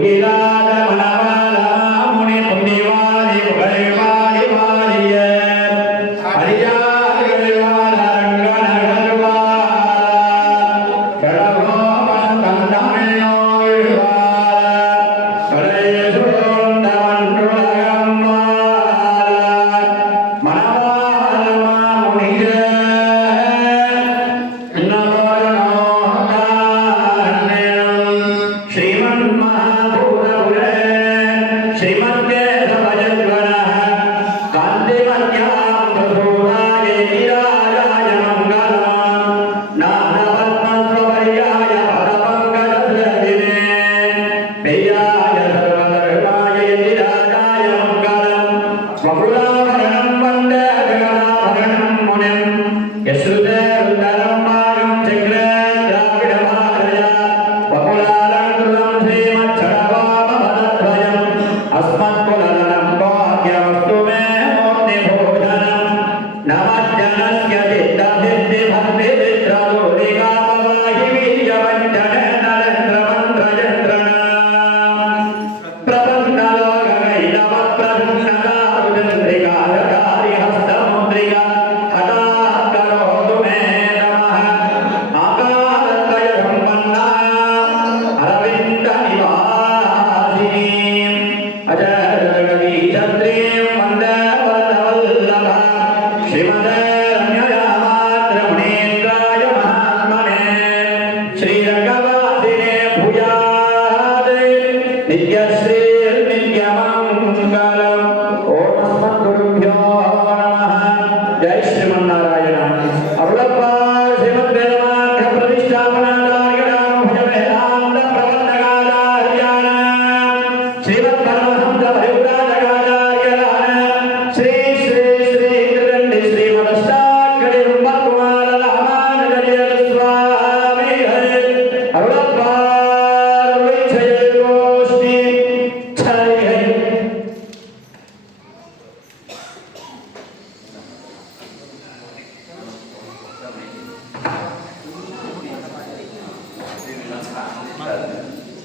Porque la 没呀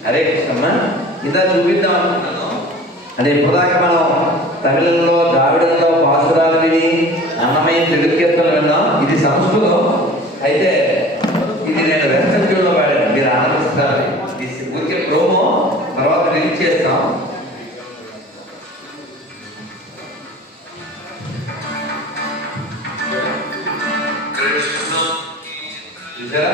Hare Krishnamma ఇందా చూపిద్దాం అనుకున్నాను అదే ఇప్పటిదాకా మనం తమిళంలో ద్రావిడంలో పాసురాలు విని అన్నమయ్య తెలుగు కీర్తనలు విన్నాం. ఇది సంస్కృతం. అయితే ఇది నేను వెస్టర్న్ ట్యూన్లో పాడాను మీరు ఆనందిస్తారు. ఇది ఊరికే ప్రోమో. తర్వాత రిలీజ్ చేస్తాం. చూసారా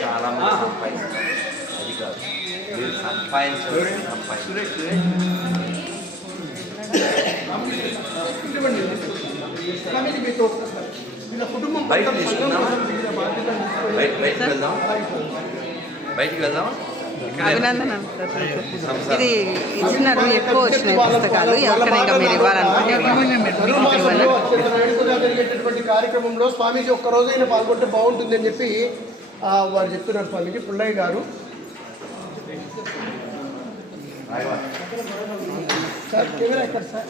చాలా మంది సంపాదించారు అది కాదు మీరు సంపాదించవలసిన సంపాదించారు బయట తీసుకుందామా బయట బయటకు వెళ్దాం బయటికి వెళ్దాం ఇది ఇచ్చినారు ఎక్కువ వచ్చిన పుస్తకాలు. ఎవరికైనా ఇంకా మీరు ఇవ్వాలనుకుంటే కార్యక్రమంలో స్వామీజీ ఒక్కరోజైనా పాల్గొంటే బాగుంటుంది అని చెప్పి వారు చెప్తున్నారు స్వామీజీ. పుల్లయ్య గారు. Sir camera sir?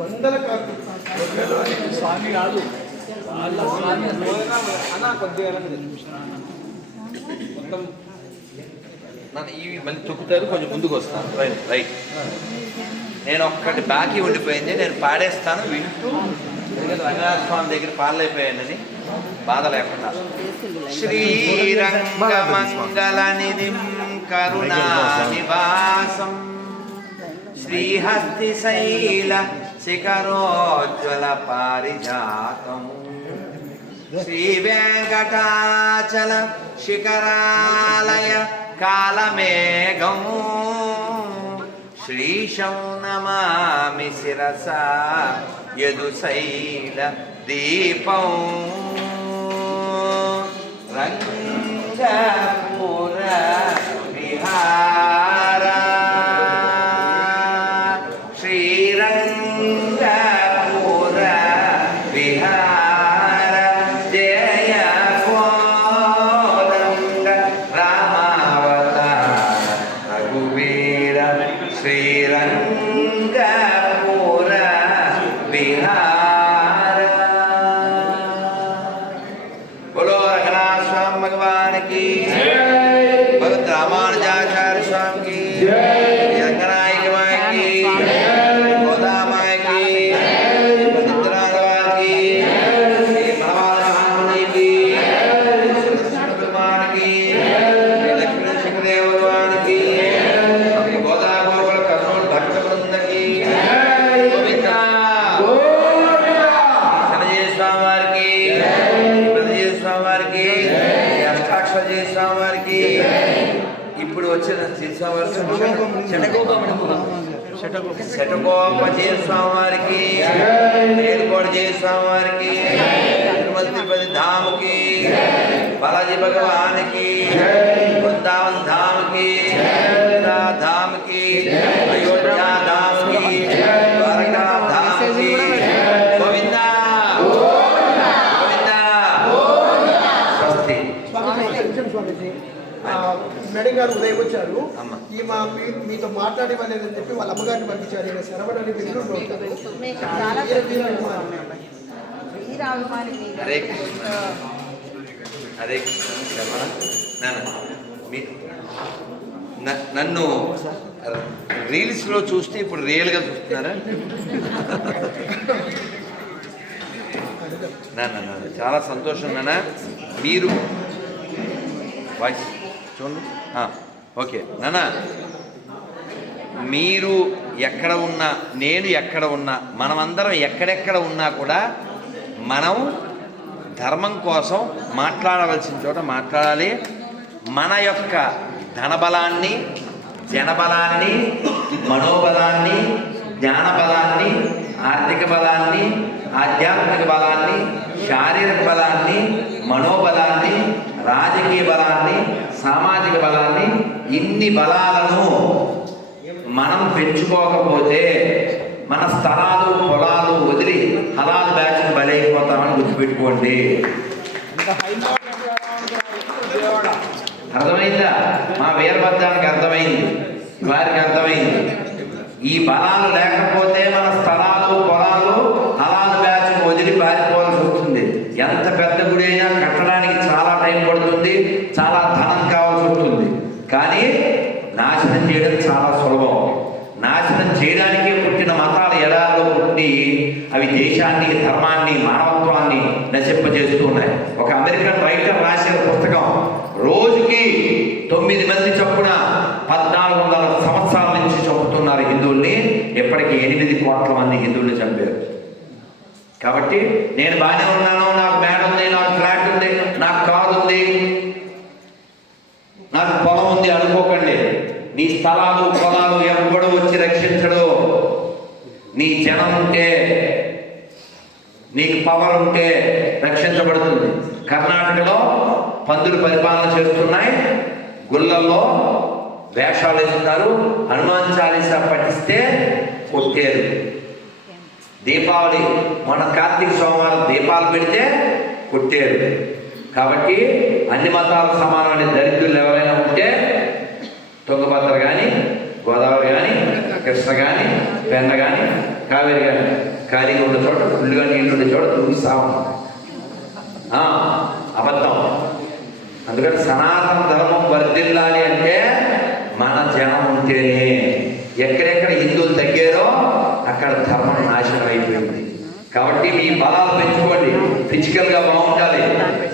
వందల కాదు స్వామి కాదు వాళ్ళ స్వామి అన్న కొద్దిగా మొత్తం ఇవి మళ్ళీ తొక్కుతారు కొంచెం ముందుకు వస్తాను రైట్ రైట్ నేను ఒక్కటి బాకీ ఉండిపోయింది నేను పాడేస్తాను వింటూ ఎందుకంటే రంగనాథ స్వామి దగ్గర పాలైపోయానని బాధ లేకుండా శ్రీరంగమంగళ నిధిం కరుణా నివాసం శ్రీహస్తిశైల శిఖరోజ్వల పారిజాతం శ్రీ వెంకటాచల శిఖరాలయ కాలమేఘం శ్రీశం నమామి శిరస యదుశైల దీపం రంగపురా Bye. శటకోపజయ స్వామి వారికి మేడం గారు ఉదయం వచ్చారు. అమ్మ. ఈ మా మీతో మాట్లాడే వాళ్ళని చెప్పి వాళ్ళ అమ్మగారిని పంపించారు. ఈయన శరవణ. అని రమణ నాన్న రీల్స్లో చూస్తే ఇప్పుడు రియల్గా చూస్తున్నారా? నాన్న నాన్న చాలా సంతోషం నాన్న. మీరు వాయిస్ చూడండి. ఓకే. నానా మీరు ఎక్కడ ఉన్నా నేను ఎక్కడ ఉన్నా మనమందరం ఎక్కడెక్కడ ఉన్నా కూడా మనం ధర్మం కోసం మాట్లాడవలసిన చోట మాట్లాడాలి. మన యొక్క ధనబలాన్ని జనబలాన్ని మనోబలాన్ని జ్ఞానబలాన్ని ఆర్థిక బలాన్ని ఆధ్యాత్మిక బలాన్ని శారీరక బలాన్ని మనోబలాన్ని రాజకీయ బలాన్ని సామాజిక బలాన్ని ఇన్ని బలాలను మనం పెంచుకోకపోతే మన స్థలాలు పొలాలు వదిలి హలాలు బ్యాచ్కి బలైపోతామని గుర్తుపెట్టుకోండి. అర్థమైందా? మా వీరభద్రానికి అర్థమైంది. వారికి అర్థమైంది. ఈ బలాలు లేకపోతే మన స్థలాలు పొలాలు హలాలు బ్యాచ్కి వదిలి పారిపోవాల్సి వస్తుంది. ఎంత పెద్ద గుడి అయినా కట్టడానికి చాలా టైం పడుతుంది చాలా ధనం కావాల్సి వస్తుంది కానీ నాశనం చేయడం చాలా సులభం నాశనం చేయడానికే పుట్టిన మతాలు ఎడారిలో పుట్టి అవి దేశాన్ని ధర్మాన్ని మానవత్వాన్ని నశింపజేస్తూ ఉన్నాయి. ఒక అమెరికన్ రైటర్ రాసిన పుస్తకం రోజుకి తొమ్మిది మంది చొప్పున పద్నాలుగు వందల సంవత్సరాల నుంచి చంపుతున్నారు హిందువుల్ని. ఎప్పటికీ ఎనిమిది కోట్ల మంది హిందువుల్ని చంపారు. కాబట్టి నేను బాగానే ఉన్నాను నాకు మేడ ఉంది నాకు ఫ్లాట్ ఉంది నాకు కారు ఉంది నాకు పొలం ఉంది అనుకోకండి నీ స్థలాలు పొలాలు ఎవ్వడు వచ్చి రక్షించడు నీ జనం ఉంటే నీకు పవర్ ఉంటే రక్షించబడుతుంది కర్ణాటకలో పందులు పరిపాలన చేస్తున్నాయి. గుళ్ళల్లో వేషాలు వేస్తున్నారు హనుమాన్ చాలీసా పఠిస్తే కొట్టేరు దీపావళి మన కార్తీక సోమవారం దీపాలు పెడితే కొట్టేరు కాబట్టి అన్ని మతాలు సమానమైన దరిద్రులు ఎవరైనా ఉంటే తుంగభద్ర కానీ గోదావరి కానీ కృష్ణ కానీ పెన్న కానీ కావేరి కానీ ఖాళీగా ఉండే చోట ఫుల్గా నీళ్ళు ఉండే చోట దూకి సావం ఆ, అబద్ధం అందుకని సనాతన ధర్మం వర్ధిల్లాలి అంటే మన జనం ఉంటేనే ఎక్కడెక్కడ హిందువులు తగ్గారో అక్కడ ధర్మం నాశనం అయిపోయింది కాబట్టి మీ బలాలు పెంచుకోండి ఫిజికల్గా బాగుండాలి.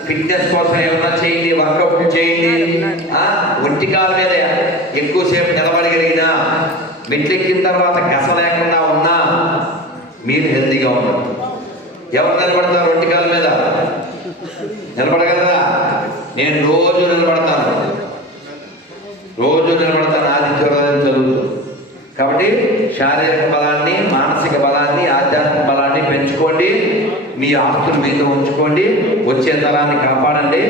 ఫిట్నెస్ కోసం ఏమైనా చేయండి వర్కౌట్ చేయండి. ఒంటి కాలు మీద ఎక్కువసేపు నిలబడగలిగినా మెట్లెక్కిన తర్వాత గస లేకుండా ఉన్నా మీరు హెల్తీగా ఉంటారు ఎవరు నిలబడతారు ఒంటి కాలు మీద? నిలబడగలరా? నేను రోజు నిలబడతాను. రోజు కాబట్టి శారీరక బలాన్ని మానసిక బలాన్ని ఆధ్యాత్మిక బలాన్ని పెంచుకోండి. మీ ఆస్తులు మీతో ఉంచుకోండి. వచ్చే తరాన్ని కాపాడండి.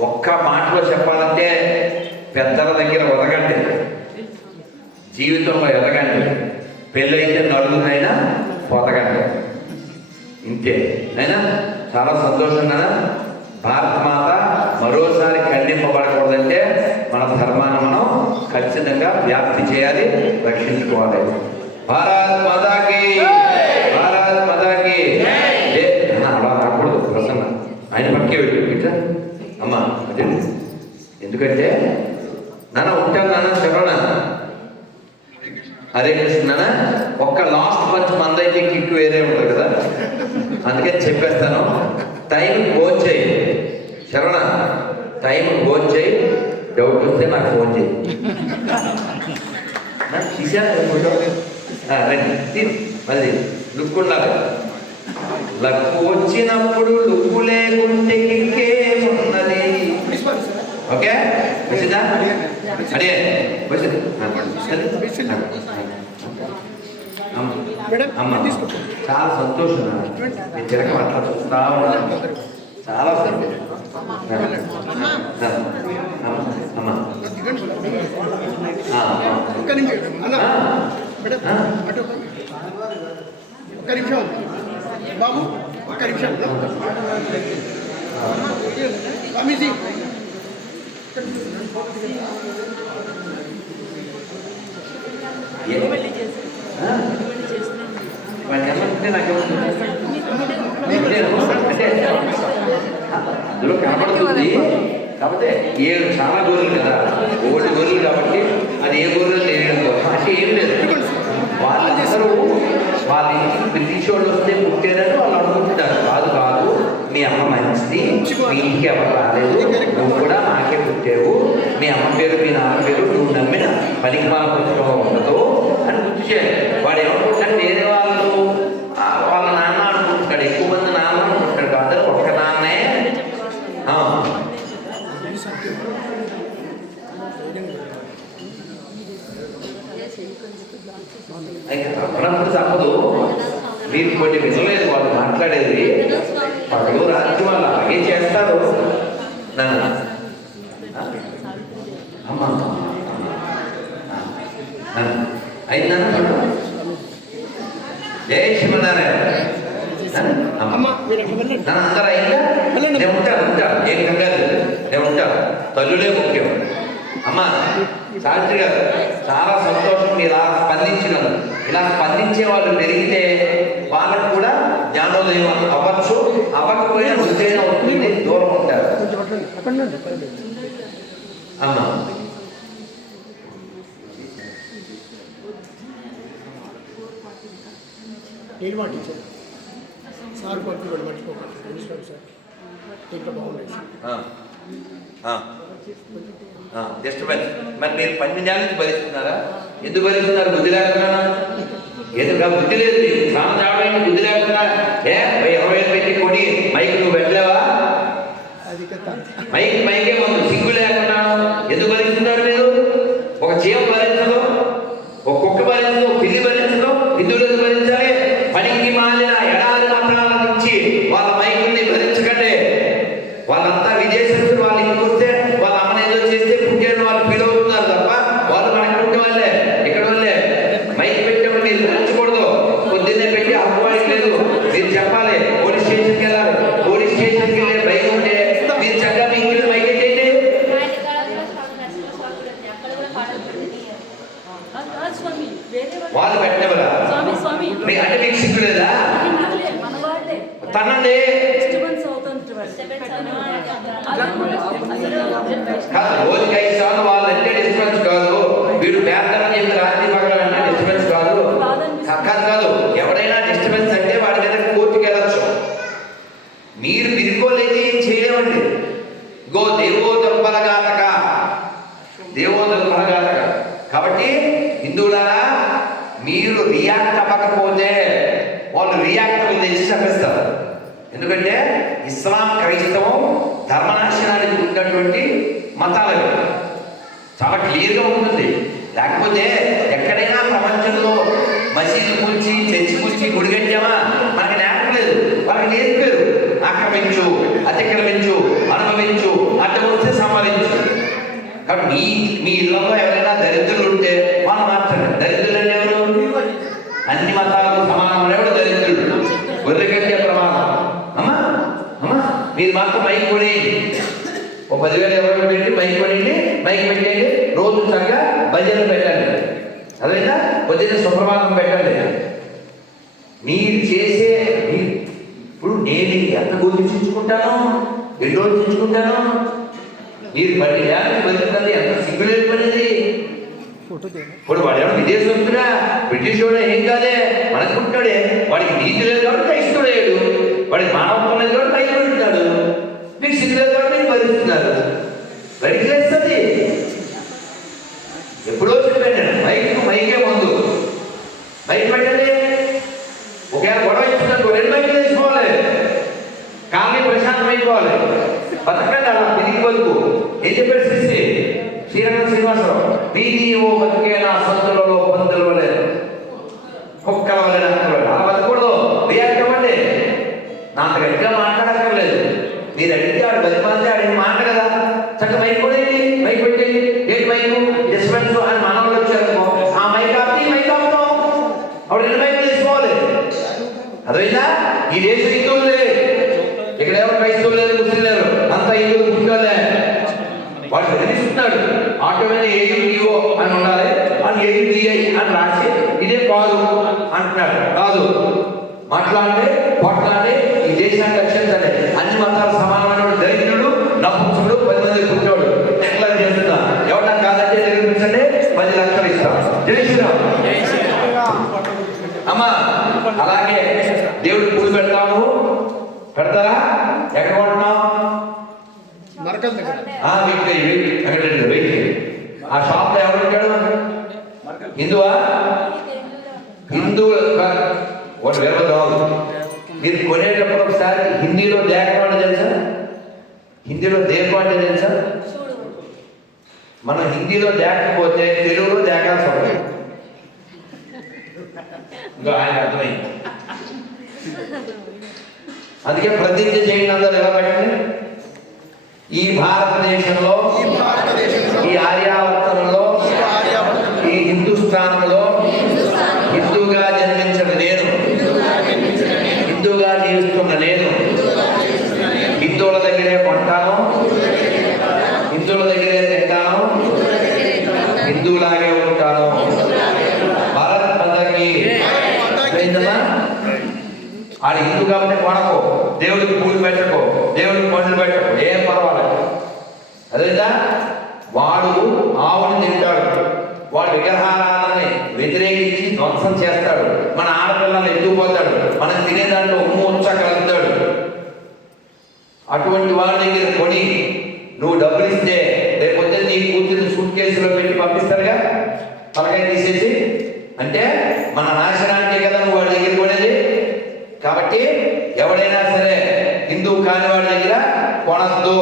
ఒక్క మాటలో చెప్పాలంటే పెద్దల దగ్గర ఒదగండి. జీవితంలో ఎదగండి. పెళ్ళైతే నలుగురైనా పొదగండి ఇంతే. అయినా? చాలా సంతోషంగా భారత మాత మరోసారి ఖండింపబడకూడదంటే మన ధర్మాన్ని మనం ఖచ్చితంగా వ్యాప్తి చేయాలి రక్షించుకోవాలి. భారత్ మాతాకి భారత్ మాతాకి. అలా రాకూడదు ప్రసన్న. ఆయన పక్కే వెళ్ళి ఇట్లా. అమ్మా అదే ఎందుకంటే నాన్న ఉంటాను నాన్న శరవణ హరే కృష్ణ ఒక్క లాస్ట్ పంచ్ మందైతే కిక్ వేరే ఉంటుంది కదా? అందుకని చెప్పేస్తాను టైం ఫోన్ చేయి శరవణ టైం ఫోన్ చేయి డౌట్ వస్తే నాకు ఫోన్ చేయి నాకు తీశాను ఫోటో. ఆ, రండి తీ- మళ్ళీ లుక్ ఉండాలి లక్కు వచ్చినప్పుడు లుక్కు లేకుంటే కిక్కే ఉన్నది ఓకే వచ్చిందా అడే వచ్చింది అమ్మ మేడం, అమ్మ తీసుకో. చాలా సంతోషం నాన్న. నీ చిరకం అట్లా చూస్తా ఉన్నాను. చాలా సంతోషం. ఒక్క నిమిషం ఒక్క నిమిషం. బాబు ఒక్క నిమిషం. స్వామీజీ ఏ? ఆ? వాడిని ఏమంటే నాకు అందులో కనబడుతుంది కాకపోతే ఏడు చాలా గొర్రెలు కదా? ఒకటి గొర్రెలు కాబట్టి అది ఏ గొర్రెలు తెలియదు అంటే ఏం లేదు. వాళ్ళందరూ వాళ్ళ ఇంటికి బ్రిటిష్ వాళ్ళు వస్తే పుట్టారని వాళ్ళు అనుకుంటున్నారు. కాదు కాదు. మీ అమ్మ మంచిది మీ ఇంటికి ఎవరు రాలేదు. నువ్వు కూడా నాకే పుట్టావు. మీ అమ్మ పేరు మీ నాన్న పేరు నువ్వు నమ్మిన పనికి మాల ఉండదు అని గుర్తు చేయాలి. వాడు ఏమో వేరే వాళ్ళు ఆ, వాళ్ళ నాన్న అనుకుంటున్నాడు ఎక్కువ మంది నాన్న అనుకుంటాడు కాదు ఒక్క నాన్నే ఆ. అప్పుడప్పుడు తప్పదు. మీరు కొన్ని వినలేదు వాళ్ళు మాట్లాడేది పగలు రాత్రి వాళ్ళు అలాగే చేస్తారు. అయిందా జై శివనారాయణ. అందరూ అయిందా నేను ఉంటాను ఉంటాను. ఏం కంగారు. నేను ఉంటాను. తల్లులే ముఖ్యం. అమ్మ సావిత్రి గారు చాలా సంతోషం మీరు ఇలా స్పందించినారు ఇలా స్పందించే వాళ్ళు పెరిగితే వాళ్ళకు కూడా జ్ఞానోదయం అవ్వచ్చు అవ్వకపోయినా ఉత్తేజం అవుతుంది దూరం ఉంటారు. అమ్మ. నేను సార్ మర్చిపోకండి. Principal sir. ఇంకా బాగుంది. డిస్టర్బెన్స్ మరి మీరు పన్నెండు నుంచి భరిస్తున్నారా ఎందుకు భరిస్తున్నారు బుద్ధి లేకుండా? ఎందుకు బుద్ధి లేదు. మీకు. స్నానం చేయడానికి బుద్ధి లేకుండా? ఏ ఇరవై వేలు పెట్టి కొని మైక్ నువ్వు పెట్టలేవా? మైక్ మైకే ముందు సిగ్గు లేకుండా. ఎందుకు భరిస్తున్నారు మీరు? ఒక చీమ భరించదు ఒక కుక్క భరించదు ఒక పిల్లి భరించదు హిందువులకు భరించాలి పనికి మాలిన ఎడారి మతాల నుంచి వాళ్ళ మైకుల్ని భరించకండి వాళ్ళంతా విదేశస్తులు వాళ్ళ ఇంటికి వస్తే వాళ్ళ అమ్మని ఏదో చేస్తే పుట్టాను వాళ్ళు ఫీల్ అవుతున్నారు తప్ప వాళ్ళు మనకి పుట్టిన వాళ్ళే ఇక్కడ వాళ్ళే మైక్ పెట్టేవాళ్ళు మీరు భరించకూడదు పొద్దున్నే పెట్టి అమ్మవాడికి లేదు మీరు చెప్పాలి పోలీస్ స్టేషన్కి వెళ్ళాలి పోలీస్ స్టేషన్కి వెళ్ళే భయం ఉంటే మీరు చక్కగా మీ ఇంటికి మైక్ ఎట్టేయండి ఆయన కాలంలో స్వామి నరసింహ స్వామి గారిని అక్కడ కూడా పాటలు కాదు రోజుకి ఐదు సార్లు వాళ్ళు అంటే డిస్టర్బెన్స్ కాదు వీడు పేదలని చెప్పి రాత్రి పగలు అంటే డిస్టర్బెన్స్ కాదు కాదు కాదు ఎవరైనా డిస్టర్బెన్స్ అంటే వాడి మీద కోర్టుకి వెళ్ళచ్చు మీరు పిరుకోలేదు ఏం చేయలేమండి గో దేవో దుర్బలఘాతక దేవో దుర్బలఘాతక కాబట్టి హిందువులారా మీరు రియాక్ట్ అవ్వకపోతే వాళ్ళు రియాక్ట్ అవ్వ తెలిసి చంపేస్తారు ఎందుకంటే ఇస్లాం క్రైస్తవం ధర్మనాశనానికి ఉన్నటువంటి మతాలు అవి. చాలా క్లియర్గా ఉంటుంది. లేకపోతే ఎక్కడైనా ప్రపంచంలో మసీదు కూల్చి చర్చి కూల్చి గుడిగట్టామా మనకి నేర్పలేదు వాళ్ళకి నేర్పారు ఆక్రమించు అతిక్రమించు అనుభవించు అట్ట వస్తే సంపాదించు కాబట్టి మీ మీ ఇళ్ళలో ఎవరైనా దరిద్రులు ఉంటే వాళ్ళు మార్చండి దరిద్రులు అంటే ఎవరు? అన్ని మతాలకు సమానం ఎవడు దరిద్రుడు గొర్రెకంటే ప్రమాదం. అమ్మా అమ్మా మీరు మాత్రం మైక్ కొనేయండి ఒక పదివేలు ఎవరు పెట్టి మైక్ కొనేయండి మైక్ పెట్టే రోజు చక్కగా భజన పెట్టండి. అదైనా పొద్దున్న సుప్రభాతం పెట్టండి. మీరు చేసే ఇప్పుడు నేను ఎంత గుర్తించుకుంటాను ఎన్ని రోజులు తెచ్చుకుంటాను మీరు ఏళ్ళకి బతుకుతుంది ఎంత సిగ్గులేని పనిది? ఇప్పుడు వాడు ఏమన్నా విదేశస్తుడా బ్రిటిష్ వాడు ఏం కాదే? మనకుంటాడే. వాడికి నీతి లేదు కాబట్టి క్రైస్తవుడేడు వాడికి మానవత్వం లేదు కాబట్టి బయటపడుతున్నాడు మీకు సిగ్గు లేదు కాబట్టి మీరు భరిస్తున్నారు బయటికి లేస్తుంది ఎప్పుడో చెప్పాను నేను మైక్ మైకే ముందు మైక్ పెట్టండి ఒకవేళ గొడవ ఇచ్చినట్టు రెండు మైకులు తీసుకోవాలి కానీ ప్రశాంతం అయిపోవాలి బతకండి అలా తిరిగి బతుకు ఏం చెప్పాడు శ్రీ శ్రీరంగ శ్రీనివాసరావు వీధి ఓ బతికేనా సంతులలో పందులు లేదు కుక్కల వల్ల అలా బతకూడదు రియాక్ట్ అవ్వండి నా అంత గట్టిగా మాట్లాడక్కర్లేదు మీరు అడిగితే ఆడు బతిమాలితే ఆడికి మాట కదా చక్కగా మైక్ కొనేయండి మైక్ పెట్టేయండి ఏంటి మైకు డిస్పెన్స్ అని మనవాళ్ళు వచ్చారు ఆ మైక్ ఆపి ఈ మైక్ ఆపుతాం అప్పుడు రెండు మైకులు తీసుకోవాలి అదైనా ఈ దేశం హిందువులే ఇక్కడ ఎవరు క్రైస్తవులు లేరు ముస్లిం లేరు అంతా హిందువులు పుట్టుకోలే వాడు బెదిరిస్తున్నాడు ఆటో మీద ఏయుడిఓ అని ఉండాలి అని ఏయుడిఐ అని రాసి ఇదే కాదు అంటున్నాడు. కాదు. మాట్లాడే కొట్లాడే ఈ దేశానికి రక్షించాలి అన్ని మతాలు సమానమైన దరిద్రుడు నపుంసుడు పది మంది కూర్చోడు ఎట్లా చేస్తున్నా ఎవరన్నా కాదంటే నిరూపించండి పది లక్షలు ఇస్తాం. తెలిసినా అమ్మా అలాగే దేవుడికి పూజ పెడతాము పెడతారా? ఎక్కడ కొంటున్నాం మరకల దగ్గర. అక్కడ వెయిట్ ఆ షాప్లో ఎవరు ఉంటాడు? హిందువా? హిందూ వాడు వేరే రాదు మీరు కొనేటప్పుడు ఒకసారి హిందీలో దేకం అంటే తెలుసా? హిందీలో దేకం అంటే తెలుసా? మనం హిందీలో దేకపోతే తెలుగులో దేకాల్సి ఉంటుంది ఇంకా ఆయన అర్థమైంది. అందుకే ప్రతిజ్ఞ చేయండి అందరూ ఎలా పెట్టండి ఈ భారతదేశంలో ఈ ఆర్యావర్తనంలో ఈ ఆర్యావర్తనం విగ్రహారాధనని వ్యతిరేకించి ధ్వంసం చేస్తాడు. మన ఆడపిల్లల్ని ఎత్తుకుపోతాడు మనం తినే దాంట్లో ఉమ్ము ఉచ్చ కలుగుతాడు అటువంటి వాడి దగ్గర కొని నువ్వు డబ్బులు ఇస్తే రేపొద్దు నీ కూతుర్ని సూట్ కేసులో పెట్టి పంపిస్తారుగా? తలకాయ తీసేసి? అంటే మన నాశనానికే కదా నువ్వు వాడి దగ్గర కొనేది? కాబట్టి ఎవడైనా సరే హిందూ కాని వాడి దగ్గర కొనద్దు.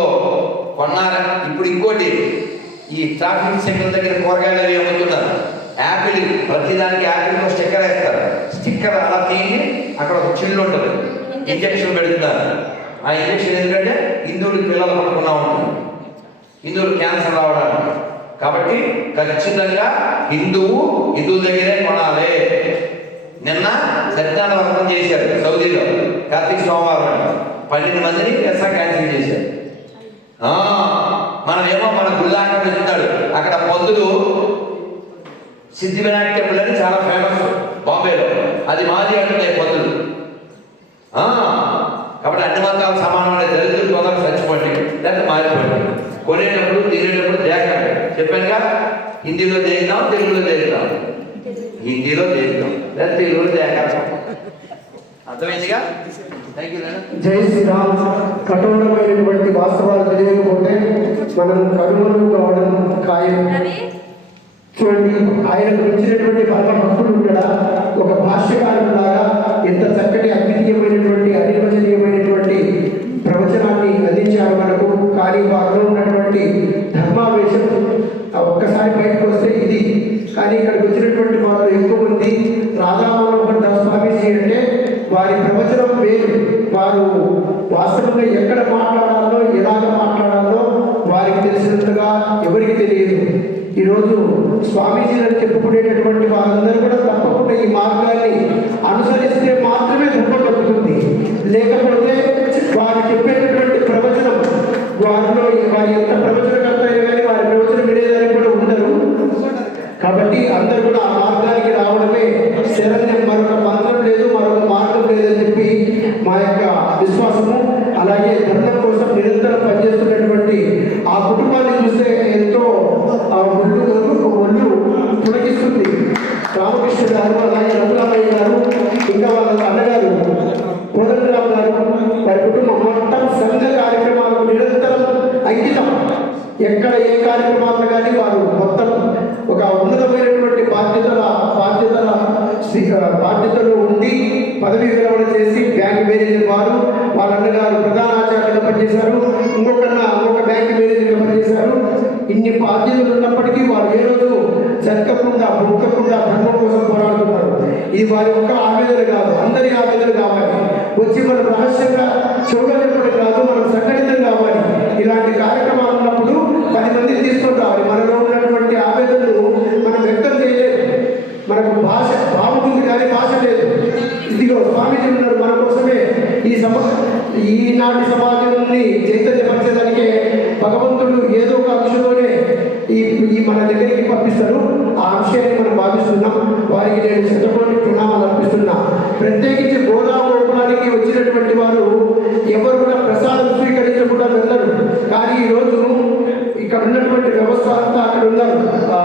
కొన్నారా? ఇప్పుడు ఇంకోటి ఈ ట్రాఫిక్ సిగ్నల్ దగ్గర కూరగాయలు అవి అమ్ముతున్నారు. యాపిల్ ప్రతిదానికి యాపిల్ స్టిక్కర్ వేస్తారు. స్టిక్కర్ అలా తీసి అక్కడ ఒక చిల్లు ఉంటుంది. ఇంజక్షన్. పెడుతున్నారు. ఆ ఇంజక్షన్ ఎందుకంటే హిందువులు పిల్లలు పట్టుకున్నా ఉంటుంది. హిందువులు క్యాన్సర్ రావడానికి. కాబట్టి ఖచ్చితంగా హిందువు హిందువు దగ్గరే కొనాలి. నిన్న సత్యాన వర్తం చేశారు సౌదీలో. కార్తీక సోమవారం నాడు. పన్నెండు మందిని ఎస్ఆ క్యాన్సిల్ చేశారు. మనమేమో మన వెళ్తాడు అక్కడ పొద్దులు సిద్ధి వినాయక టెంపుల్ అని చాలా ఫేమస్ బాంబేలో. అది మాది అంటే పొద్దులు ఆ, కాబట్టి అన్ని మతాలు సమానమైన దళితులు చచ్చిపోతారు పట్టుకోండి లేకపోతే మారిపోండి కొనేటప్పుడు తినేటప్పుడు దేకండి చెప్పానుగా హిందీలో దేగుతాం తెలుగులో దేగుతాం హిందీలో దేగుతాం లేదా తెలుగులో దేకాం అర్థమైందిగా? జై శ్రీరామ్. కఠోరమైనటువంటి వాస్తవాలు తెలియకపోతే మనం కనుమరుగు కావడం ఖాయం. చూడండి ఆయనకు వచ్చినటువంటి పరమ భక్తుడు ఉండడా? ఒక భాష్యకారులాగా ఎంత చక్కటి అద్వితీయమైనటువంటి అనిర్వచనీయమైనటువంటి ప్రవచనాన్ని అందించారు మనకు కానీ వారిలో ఉన్నటువంటి ధర్మావేశం ఆ ఒక్కసారి బయటకు వస్తే ఇది కానీ ఇక్కడికి వచ్చినటువంటి వారు ఎక్కువ మంది రాధా మనోహర్ దాస్ స్వామీజీ అంటే వారి ప్రవచనం వేరు వారు వాస్తవంగా ఎక్కడ మాట్లాడాలో ఎలాగ మాట్లాడాలో వారికి తెలిసినట్టుగా ఎవరికి తెలియదు స్వామీజీ స్వామీజీలను చెప్పుకునేటటువంటి వారందరూ కూడా తప్పకుండా ఈ మార్గాన్ని అనుసరిస్తే మాత్రమే ధర్మం దొరుకుతుంది లేకపోతే వారు చెప్పేటటువంటి ప్రవచనం వారిలో వారి ఎంత ప్రవచనకర్త అయినా కానీ వారి ప్రవచనం వినేదానికి కూడా ఉండరు కాబట్టి అందరూ కూడా ఆ మార్గానికి రావడమే శరణ్యం మరొక మంత్రం లేదు మరొక మార్గం లేదని చెప్పి మా యొక్క విశ్వాసము అలాగే ధర్మం కోసం నిరంతరం పనిచేస్తున్నటువంటి ఆ కుటుంబాన్ని చూస్తే ఎంతో ఆ ఒళ్ళు ఒళ్ళు ఒళ్ళు పులకిస్తుంది రామకృష్ణ గారు అలాగే రఘురామయ్య గారు ఇంకా వాళ్ళ అన్నగారు కోదండరావు గారు వారి కుటుంబం మొత్తం సంఘ కార్యక్రమాలకు నిరంతరం అంకితం ఎక్కడ ఏ కార్యక్రమాలు కానీ వారు మొత్తం ఒక ఉన్నతమైనటువంటి బాధ్యతల బాధ్యతల స్వీ- బాధ్యతలు ఉండి పదవి విరమణ చేసి బ్యాంక్ మేనేజర్ వారు వాళ్ళ అన్నగారు ప్రధానాచార్యులుగా పనిచేశారు ఇంకొకన్న ఇంకొక బ్యాంక్ మేనేజర్గా పనిచేశారు ఇన్ని బాధ్యతలు ఉన్నప్పటికీ వారు ఏ రోజు జరగకుండా బుక్కకుండా ధర్మం కోసం పోరాడుతున్నారు ఇది వారి ఒక్క ఆవేదన కాదు అందరి ఆవేదన కావాలి వచ్చి మనం రహస్యంగా చూడలేకపోవడం కాదు మనం సంఘటితం కావాలి ఇలాంటి కార్యక్రమాలు ఉన్నప్పుడు పది మంది తీసుకొని రావాలి మనలో ఉన్నటువంటి ఆవేదనలు మనం వ్యక్తం చేయలేదు మనకు భాష భావం ఉంది కానీ భాష లేదు ఇదిగో స్వామీజీ ఉన్నారు మన కోసమే ఈ సమ ఈనాటి సమాజంని చైతన్యపరిచేదానికే భగవంతుడు ఏదో ఒక అంశంలోనే ఈ ఈ మన దగ్గరికి పంపిస్తారు ఆ అంశాన్ని మనం భావిస్తున్నాం వారికి నేను శతకోటి ప్రణామాలు అర్పిస్తున్నా ప్రత్యేకించి గోదావరి వచ్చినటువంటి వారు ఎవరు కూడా ప్రసాదం స్వీకరించకుండా వెళ్ళరు కానీ ఈరోజు ఇక్కడ ఉన్నటువంటి వ్యవస్థ అంతా అక్కడ ఉన్నారు ఆ,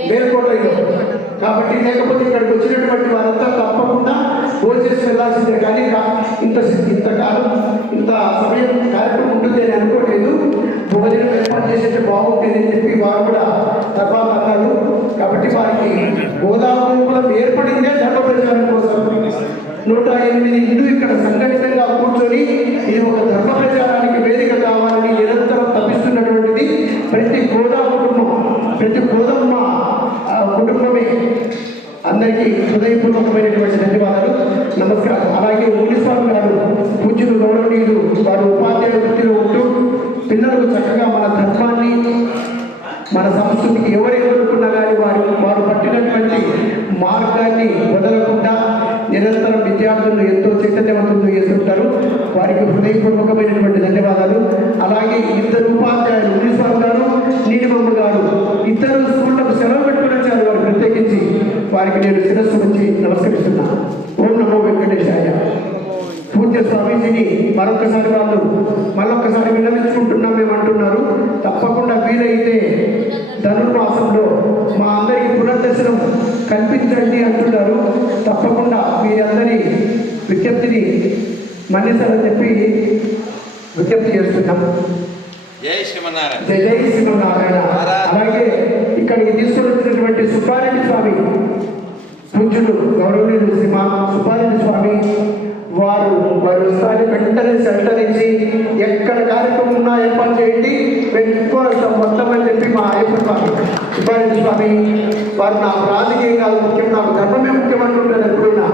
మేల్కోటలో కాబట్టి లేకపోతే ఇక్కడికి వచ్చినటువంటి వారంతా తప్పకుండా భోజేసి వెళ్ళాల్సిందే కానీ ఇంత ఇంతకాలం ఇంత సమయం కార్యక్రమం ఉంటుంది అని అనుకోలేదు. భోజనం ఏర్పాటు చేసేస్తే బాగుంటుంది అని చెప్పి వారు కూడా తర్వాత అన్నారు. కాబట్టి వారికి గోదావరి కులం ఏర్పడిందే ధర్మ ప్రచారం కోసం. నూట ఎనిమిది ఇల్లు ఇక్కడ సంఘటితంగా కూర్చొని ఇది ఒక ధర్మ ప్రచారానికి వేదిక కావాలని నిరంతరం తప్పిస్తున్నటువంటిది ప్రతి గోదా కుటుంబం ప్రతి గోదమ్మ ఆ, కుటుంబమే అందరికీ హృదయపూర్వకమైనటువంటి ధన్యవాదాలు నమస్కారం అలాగే మునిస్వామి గారు పూజ్యులు గౌరవనీయులు వారు ఉపాధ్యాయుల వృత్తిలో ఉంటూ పిల్లలకు చక్కగా మన ధర్మాన్ని మన సంస్కృతికి ఎవరు ఎదుర్కొన్నా కానీ వారు వారు పట్టినటువంటి మార్గాన్ని వదలకుండా నిరంతరం విద్యార్థులను ఎంతో చైతన్యవంతులు చేస్తుంటారు వారికి హృదయపూర్వకమైనటువంటి ధన్యవాదాలు అలాగే ఇద్దరు ఉపాధ్యాయులు మునిస్వామి గారు నీలిమమ్మ గారు ఇద్దరు స్కూళ్ళకు సెలవు పెట్టుకుని వచ్చారు వారు ప్రత్యేకించి వారికి నేను శిరస్సు వచ్చి నమస్కరిస్తున్నాను ఓం నమో వెంకటేశాయ పూజ్య స్వామీజీని మరొకసారి వాళ్ళు మరొకసారి విన్నవించుకుంటున్నాం మేము అంటున్నారు వీలైతే ధనుర్మాసంలో మా అందరికి పునర్దర్శనం కల్పించండి అంటున్నారు. తప్పకుండా మీరందరి విజ్ఞప్తిని మన్నిస్తారని చెప్పి విజ్ఞప్తి చేస్తున్నాం. జై శ్రీమన్నారాయణ. జై జై శ్రీమన్నారాయణ. అలాగే ఇక్కడికి తీసుకొని వచ్చినటువంటి సుబ్బారెడ్డి స్వామి పూజ్యులు గౌరవనీయులు శ్రీ మా సుబ్బారెడ్డి స్వామి వారు వారు వస్తారని వెంటనే సంటరించి ఎక్కడ కార్యక్రమం ఉన్నా ఏర్పాటు చేయండి. మేము ఎక్కువ మొత్తం అని చెప్పి మా అయ్యప్ప స్వామి సుబ్బారెడ్డి స్వామి. వారు నా రాజకీయం కాదు ముఖ్యం నాకు ధర్మమే ముఖ్యం అంటుంటాను ఎప్పుడైనా.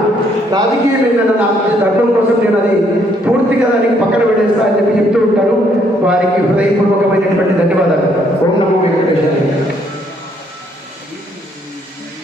రాజకీయం ఏంటంటే నా ధర్మం కోసం నేను అది పూర్తిగా దానికి పక్కన పెట్టేస్తా అని చెప్పి చెప్తూ ఉంటారు. వారికి హృదయపూర్వకమైనటువంటి ధన్యవాదాలు.